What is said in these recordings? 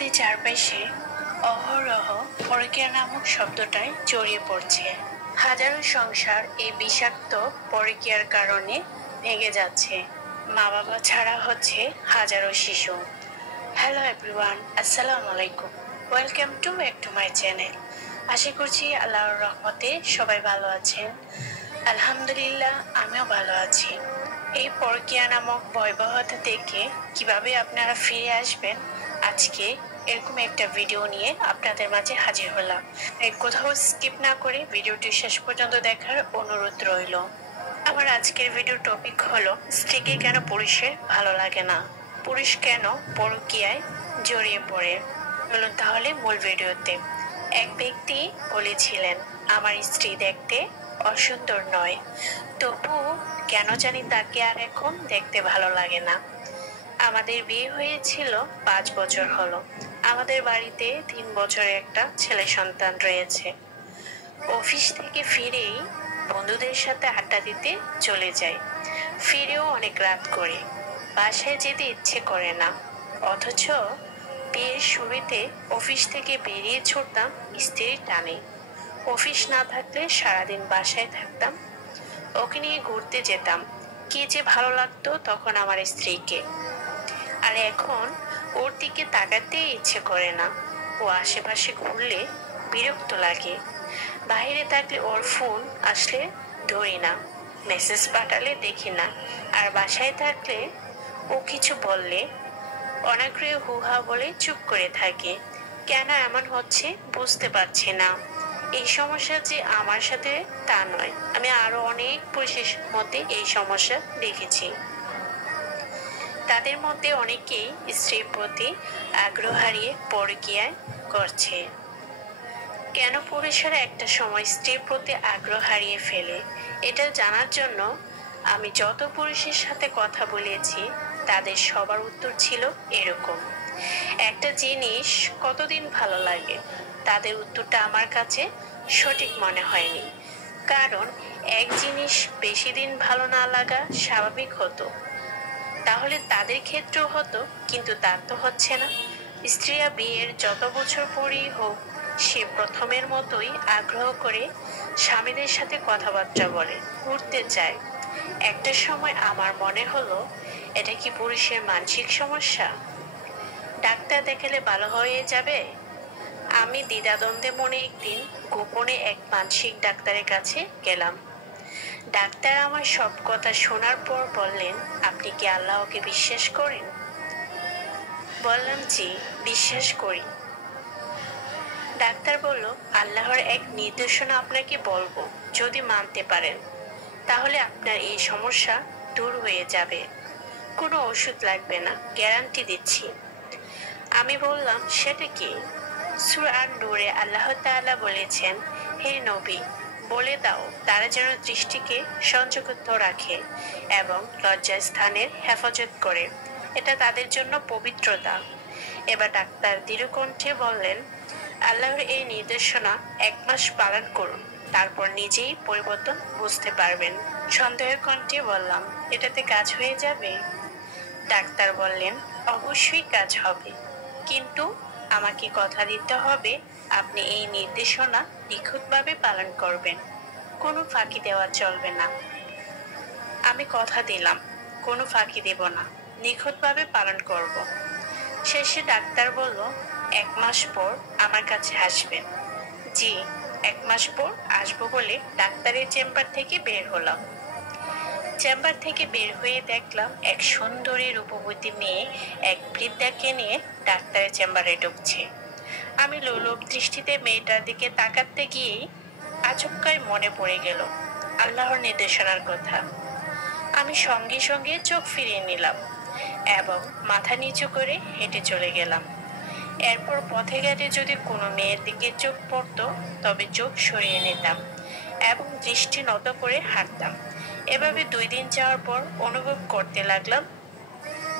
আমাদের চারপাশে অহরহ পরকীয়া নামক শব্দটাই জড়িয়ে পড়ছে। হাজারো সংসার এই বিষাক্ত পরকীয়ার কারণে ভেঙে যাচ্ছে। মা বাবা ছাড়া হচ্ছে হাজারো শিশু। হ্যালো এভরিওয়ান, আসসালামু আলাইকুম। Welcome to back to my channel. আশা করছি আল্লাহর রহমতে সবাই ভালো আছেন। আলহামদুলিল্লাহ, আমিও ভালো আছি। এই পরকীয়া নামক ভয়াবহতা থেকে কিভাবে আপনারা ফিরে আসবেন, আজকে এরকম একটা ভিডিও নিয়ে আপনাদের মাঝে হাজির হলাম। কোথাও স্কিপ না করে ভিডিওটি শেষ পর্যন্ত দেখার অনুরোধ রইল। আমার আজকের ভিডিও টপিক হলো, স্ত্রীকে কেন পুরুষের ভালো লাগে না, পুরুষ কেন পরকীয়ায় জড়িয়ে পড়ে। বলুন তাহলে মূল ভিডিওতে। এক ব্যক্তি বলেছিলেন, আমার স্ত্রী দেখতে অসুন্দর নয়, তবু কেন জানি তাকে আর এখন দেখতে ভালো লাগে না। আমাদের বিয়ে হয়েছিল 5 বছর হলো। আমাদের বাড়িতে 3 বছরের একটা ছেলে সন্তান রয়েছে। অফিস থেকে ফিরেই বন্ধুদের সাথে আড্ডা দিতে চলে যাই। ফিরেও অনেক রাত করে, বাসায় যেতে ইচ্ছে করে না। অথচ বিয়ের শুরুতে অফিস থেকে বেরিয়ে ছুটতাম স্ত্রীর টানে। অফিস না থাকলে সারাদিন বাসায় থাকতাম, ওকে নিয়ে ঘুরতে যেতাম। কি যে ভালো লাগতো তখন আমার স্ত্রীকে। আর এখন ওর দিকে তাকাতেই ইচ্ছে করে না। ও আশেপাশে ঘুরলে বিরক্ত লাগে। বাইরে থাকলে ওর ফোন আসলে ধরি না, মেসেজ পাঠালে দেখি না। আর বাসায় থাকলে ও কিছু বললে অনাগ্রহ হুহা বলে চুপ করে থাকে। কেন এমন হচ্ছে বুঝতে পারছি না। এই সমস্যা যে আমার সাথে তা নয়, আমি আরো অনেক পুরুষের মধ্যে এই সমস্যা দেখেছি। তাদের মধ্যে অনেকেই স্ত্রীর প্রতি আগ্রহ হারিয়ে পরকীয়ায় করছে। কেন পুরুষেরা একটা সময় স্ত্রীর প্রতি আগ্রহ হারিয়ে ফেলে, এটা জানার জন্য আমি যত পুরুষের সাথে কথা বলেছি তাদের সবার উত্তর ছিল এরকম। একটা জিনিস কতদিন ভালো লাগে, তাদের উত্তরটা আমার কাছে সঠিক মনে হয়নি। কারণ এক জিনিস বেশি দিন ভালো না লাগা স্বাভাবিক হতো, তাহলে তাদের ক্ষেত্রেও হতো, কিন্তু তা তো হচ্ছে না। স্ত্রীরা বিয়ের যত বছর পরই হোক, সে প্রথমের মতোই আগ্রহ করে স্বামীদের সাথে কথাবার্তা বলে, ঘুরতে চায়। একটা সময় আমার মনে হলো, এটা কি পুরুষের মানসিক সমস্যা? ডাক্তার দেখালে ভালো হয়ে যাবে। আমি দ্বিধাদ্বন্দ্বে মনে একদিন গোপনে এক মানসিক ডাক্তারের কাছে গেলাম। ডাক্তার আমার সব কথা শোনার পর বললেন, আপনি কি আল্লাহকে বিশ্বাস করেন? বললাম, জি, বিশ্বাস করি। ডাক্তার বলল, আল্লাহর এক নির্দেশনা আপনাকে বলবো, যদি মানতে পারেন তাহলে আপনার এই সমস্যা দূর হয়ে যাবে। কোনো ওষুধ লাগবে না, গ্যারান্টি দিচ্ছি। আমি বললাম, সেটা কি? সূরা আন-নূরে আল্লাহ তাআলা বলেছেন, হে নবী, বলে দাও তারা যেন দৃষ্টিকে সংযত রাখে এবং লজ্জাস্থানের হেফাজত করে, এটা তাদের জন্য পবিত্রতা। এবার ডাক্তার দৃঢ়কণ্ঠে বললেন, আল্লাহর এই নির্দেশনা 1 মাস পালন করুন, তারপর নিজেই পরিবর্তন বুঝতে পারবেন। সন্দেহের কণ্ঠে বললাম, এটাতে কাজ হয়ে যাবে? ডাক্তার বললেন, অবশ্যই কাজ হবে, কিন্তু আমাকে কথা দিতে হবে আপনি এই নির্দেশনা নিখুঁতভাবে পালন করবেন, কোনো ফাঁকি দেওয়া চলবে না। আমি কথা দিলাম, কোনো ফাঁকি দেব না, নিখুঁতভাবে পালন করব। শেষে ডাক্তার বলল, 1 মাস পর আমার কাছে আসবেন। জি, 1 মাস পর আসবো বলে ডাক্তারের চেম্বার থেকে বের হলাম। চেম্বার থেকে বের হয়ে দেখলাম এক সুন্দরী রূপবতী মেয়ে এক বৃদ্ধাকে নিয়ে ডাক্তারের চেম্বারে ঢুকছে। আমি লোলুপ দৃষ্টিতে মেয়েটার দিকে তাকাতে গিয়েই আচমকাই মনে পড়ে গেল আল্লাহর নির্দেশনার কথা। আমি সঙ্গে সঙ্গে চোখ ফিরিয়ে নিলাম এবং মাথা নিচু করে হেঁটে চলে গেলাম। এরপর পথে ঘাটে যদি কোনো মেয়ের দিকে চোখ পড়তো তবে চোখ সরিয়ে নিতাম এবং দৃষ্টি নত করে হাঁটতাম। এভাবে 2 দিন যাওয়ার পর অনুভব করতে লাগলাম,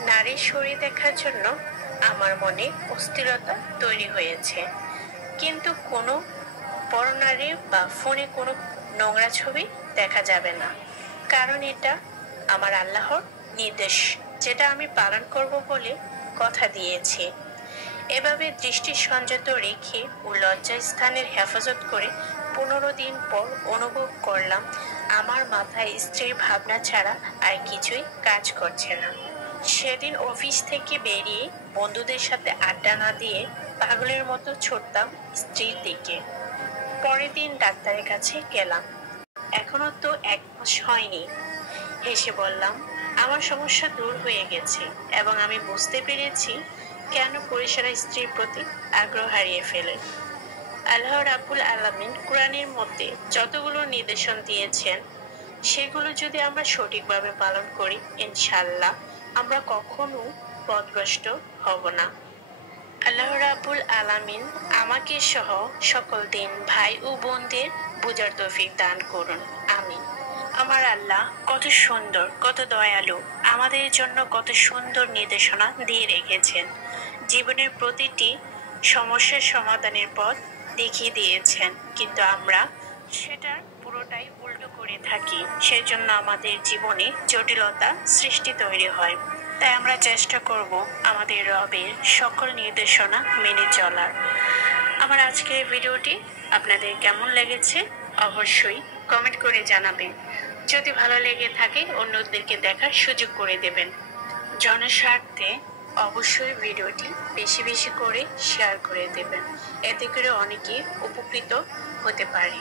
নারীর শরীর দেখার জন্য আমার মনে অস্থিরতা তৈরি হয়েছে, কিন্তু কোনো পরনারী বা ফোনে কোনো নোংরা ছবি দেখা যাবে না, কারণ এটা আমার আল্লাহর নির্দেশ, যেটা আমি পালন করব বলে কথা দিয়েছি। এভাবে দৃষ্টি সংযত রেখে ও লজ্জাস্থানের হেফাজত করে 15 দিন পর অনুভব করলাম আমার মাথায় স্ত্রীর ভাবনা ছাড়া আর কিছুই কাজ করছে না। সেদিন অফিস থেকে বেরিয়ে বন্ধুদের সাথে আড্ডা না দিয়ে পাগলের মতো ছুটতাম স্ত্রীর দিকে। পরের দিন ডাক্তারের কাছে গেলাম। এখনো তো 1 মাস হয়নি। হেসে বললাম আমার সমস্যা দূর হয়ে গেছে এবং আমি বুঝতে পেরেছি কেন পুরুষেরা স্ত্রীর প্রতি আগ্রহ হারিয়ে ফেলে। আল্লাহ রাব্বুল আলামিন কোরআনের মধ্যে যতগুলো নির্দেশন দিয়েছেন সেগুলো যদি আমরা সঠিকভাবে পালন করি ইনশাআল্লাহ আমরা কখনো পথভ্রষ্ট হব না। আল্লাহ রাব্বুল আলামিন আমাকে সহ সকল দিন ভাই ও বোনদের বুঝার তৌফিক দান করুন, আমিন। আমার আল্লাহ কত সুন্দর, কত দয়ালু, আমাদের জন্য কত সুন্দর নির্দেশনা দিয়ে রেখেছেন। জীবনের প্রতিটি সমস্যার সমাধানের পথ দেখিয়ে দিয়েছেন, কিন্তু আমরা সেটার পুরোটাই উল্টো করে থাকি। সেজন্য আমাদের জীবনে জটিলতা সৃষ্টি তৈরি হয়। তাই আমরা চেষ্টা করব আমাদের রবের সকল নির্দেশনা মেনে চলার। আমার আজকের ভিডিওটি আপনাদের কেমন লেগেছে অবশ্যই কমেন্ট করে জানাবেন। যদি ভালো লেগে থাকে অন্যদেরকে দেখার সুযোগ করে দেবেন। জনস্বার্থে অবশ্যই ভিডিওটি বেশি বেশি করে শেয়ার করে দেবেন, এতে করে অনেকে উপকৃত হতে পারে।